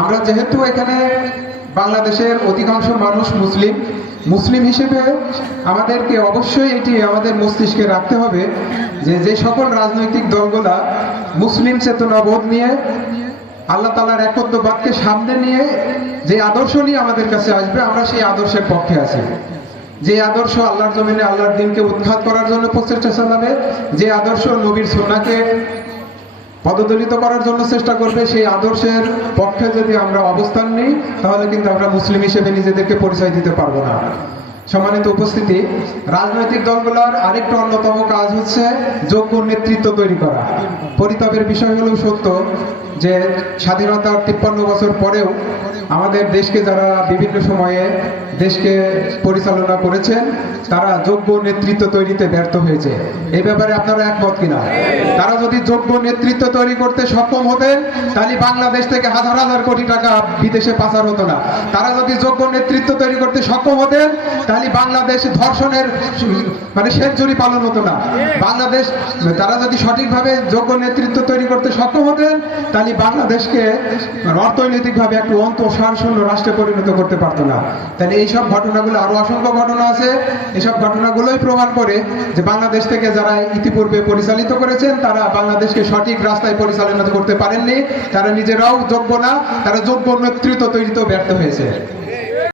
আমরা যেহেতু এখানে বাংলাদেশের অধিকাংশ মানুষ মুসলিম মুসলিম হিসেবে আমাদেরকে অবশ্যই এটি আমাদের মস্তিষ্কে রাখতে হবে যে যে সকল রাজনৈতিক দলগুলা মুসলিম চেতনা বোধ নিয়ে, আল্লাহ তালার একত্ববাদকে সামনে নিয়ে যে আদর্শ নিয়ে আমাদের কাছে আসবে, আমরা সেই আদর্শের পক্ষে আছি। যে আদর্শ আল্লাহর জমিনে, আল্লাহর দিনকে উৎখাত করার জন্য প্রচেষ্টা চালাবে, যে আদর্শ নবীর সোনাকে পদদলিত করার জন্য চেষ্টা করবে। সেই আদর্শের পক্ষে যদি আমরা অবস্থান নিই, তাহলে কিন্তু আমরা মুসলিম হিসেবে নিজেদেরকে পরিচয় দিতে পারব না। সম্মানিত উপস্থিতি, রাজনৈতিক দলগুলোর আরেকটা অন্যতম কাজ হচ্ছে যোগ্য নেতৃত্ব তৈরি করা। পরিতাপের বিষয় হলেও সত্য যে স্বাধীনতার তিপ্পান্ন বছর পরেও আমাদের দেশকে যারা বিভিন্ন সময়ে দেশকে পরিচালনা করেছেন, তারা যোগ্য নেতৃত্ব তৈরিতে ব্যর্থ হয়েছে। এই ব্যাপারে আপনারা একমত কিনা? তারা যদি যোগ্য নেতৃত্ব তৈরি করতে সক্ষম হতেন, তাহলে বাংলাদেশ থেকে হাজার হাজার কোটি টাকা বিদেশে পাচার হতো না। তারা যদি যোগ্য নেতৃত্ব তৈরি করতে সক্ষম হতেন, তাহলে বাংলাদেশ ধর্ষণের মানে সেঞ্চুরি পালন হতো না। বাংলাদেশ, তারা যদি সঠিকভাবে যোগ্য নেতৃত্ব তৈরি করতে সক্ষম হতেন, তাহলে বাংলাদেশকে অর্থনৈতিকভাবে একটু অন্তঃসার শূন্য রাষ্ট্রে পরিণত করতে পারতো না। তাহলে এইসব ঘটনাগুলো আরও অসংখ্য ঘটনা আছে। এসব ঘটনাগুলোই প্রমাণ করে যে বাংলাদেশ থেকে যারা ইতিপূর্বে পরিচালিত করেছেন, তারা বাংলাদেশকে সঠিক রাস্তায় পরিচালনা করতে পারেননি। তারা নিজেরাও যোগ্য না, তারা যোগ্য নেতৃত্ব তৈরিতেও ব্যর্থ হয়েছে।